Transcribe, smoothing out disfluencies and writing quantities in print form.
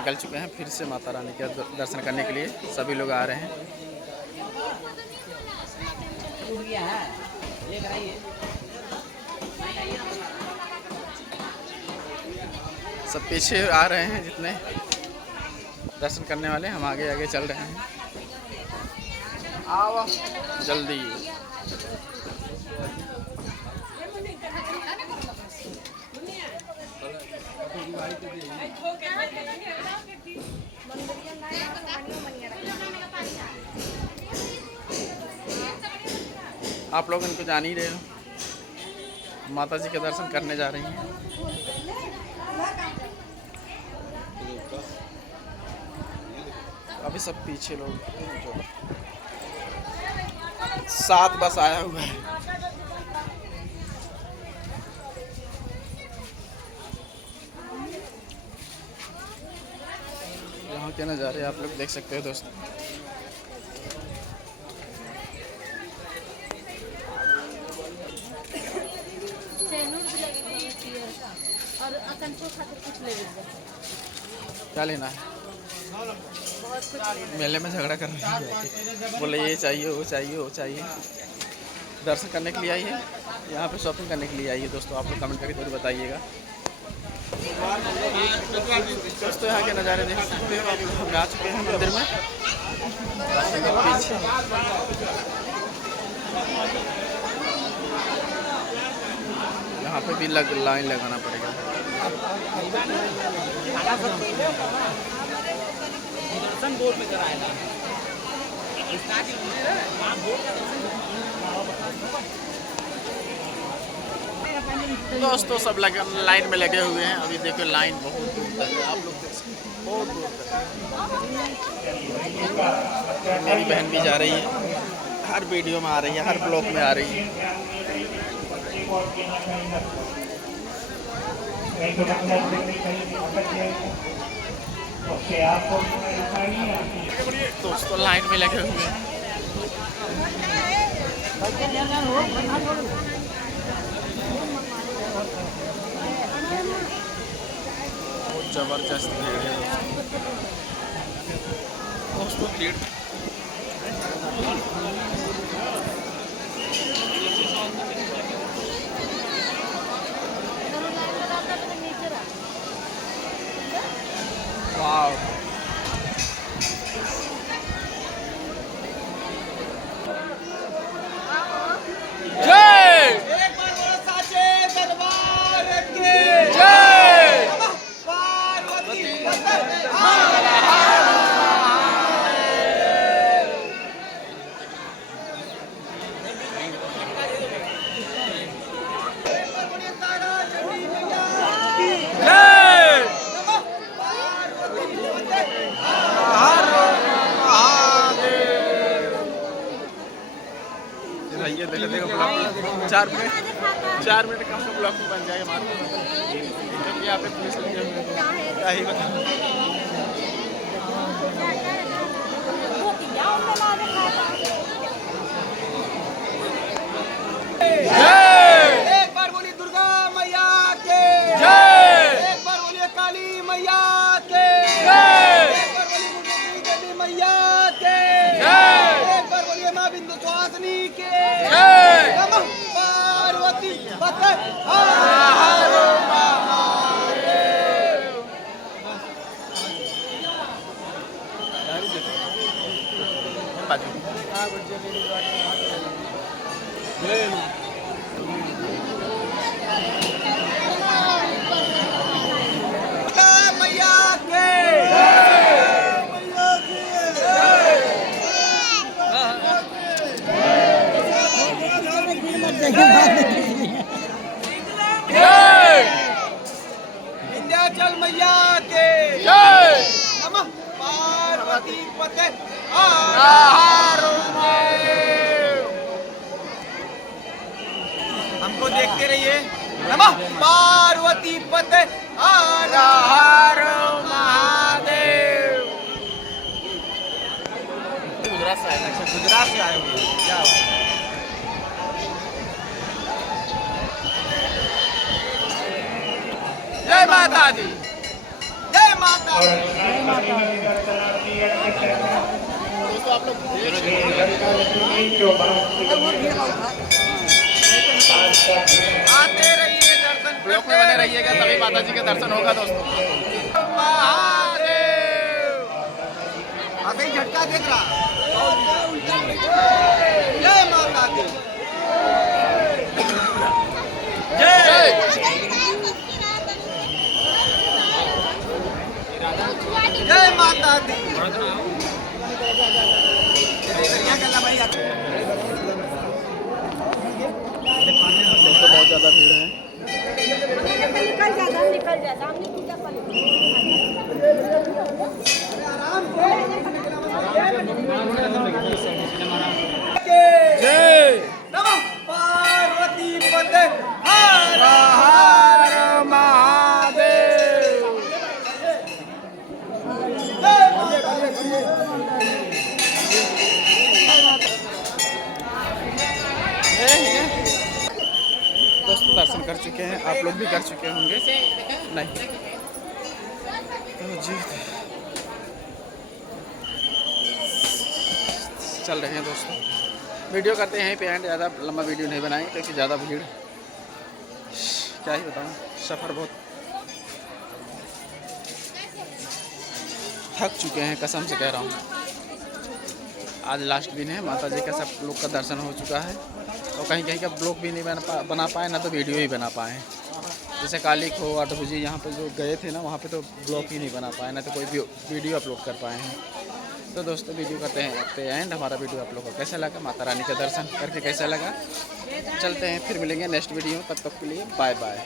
निकल चुके हैं फिर से माता रानी के दर्शन करने के लिए सभी लोग आ रहे हैं। सब पीछे आ रहे हैं जितने दर्शन करने वाले, हम आगे आगे चल रहे हैं। आओ जल्दी। आप लोग इनको जान ही रहे हो, माता जी के दर्शन करने जा रही हैं। अभी सब पीछे लोग जो 7 बस आया हुआ है। यहाँ के नज़ारे आप लोग देख सकते हो दोस्तों। क्या लेना है? मेले में झगड़ा कर रही है, बोले ये चाहिए वो चाहिए वो चाहिए। दर्शन करने के लिए आई है, यहाँ पे शॉपिंग करने के लिए आई है दोस्तों। आप लोग कमेंट करके जरूर बताइएगा दोस्तों। यहाँ के नज़ारे देख सकते हो। अभी हम आ चुके हैं मंदिर में। पीछे यहाँ पे भी लाइन लगाना पड़ेगा। दोस्तों सब लाइन में लगे हुए हैं। अभी देखो लाइन बहुत दूर तक है, आप लोग देख सकते हैं, बहुत दूर तक। मेरी बहन भी जा रही है, हर वीडियो में आ रही है, हर ब्लॉग में आ रही है। दोस्तों लाइन में लगे हुए हैं। बहुत जबरदस्त भीड़ है दोस्तों। भीड़ वाव। ये देखो ब्लॉक 4 मिनट का ब्लॉक बन जाएगा मार्केट। यहाँ पे पुलिस लगे हुए हैं, क्या ही बताऊं। एक बार बोलिए दुर्गा मैया के जय। एक बार बोलिए काली मैया के जय। एक बार बोलिए मुंडेश्वरी देवी मैया के जय। एक बार बोलिए माँ विंध्यवासिनी के जय। नमः पार्वती पते हर विंध्याचल मैया के जय। नमः पार्वती पते हर महादेव। हमको देखते रहिए। नमः पार्वती पते हर हर महादेव। गुजरात से आए, गुजरात से आए हुए क्या बात है। जय माता दी, जय माता। माता दोस्तों आप लोग आते रहिए दर्शन ब्लॉग में बने रहिएगा, तभी माता जी के दर्शन होगा दोस्तों। महादेव अभी झटका देख रहा जय माता दी जय जय माता दी दोस्तों बहुत ज़्यादा भीड़ है। निकल जाता हमने पूजा कर ली। जय नमः पार्वती पते हर हर महादेव जय माता दी दोस्तों दर्शन कर चुके हैं, आप लोग भी कर चुके होंगे नहीं तो जी चल रहे हैं दोस्तों। वीडियो करते हैं यहीं पे एंड, ज़्यादा लंबा वीडियो नहीं बनाएंगे क्योंकि ज़्यादा भीड़, क्या ही बताऊँ, सफ़र बहुत थक चुके हैं, कसम से कह रहा हूँ। आज लास्ट दिन है, माता जी का सब लोग का दर्शन हो चुका है और कहीं कहीं का ब्लॉग भी नहीं बना पाए ना, तो वीडियो ही बना पाए। जैसे काली खो अटभुजी यहाँ पे जो गए थे ना, वहाँ पे तो ब्लॉग ही नहीं बना पाए ना, तो कोई वीडियो अपलोड कर पाए हैं। तो दोस्तों वीडियो करते हैं एंड। हमारा वीडियो आप लोगों को कैसा लगा, माता रानी का दर्शन करके कैसा लगा, चलते हैं फिर मिलेंगे नेक्स्ट वीडियो। तब तक के लिए बाय बाय।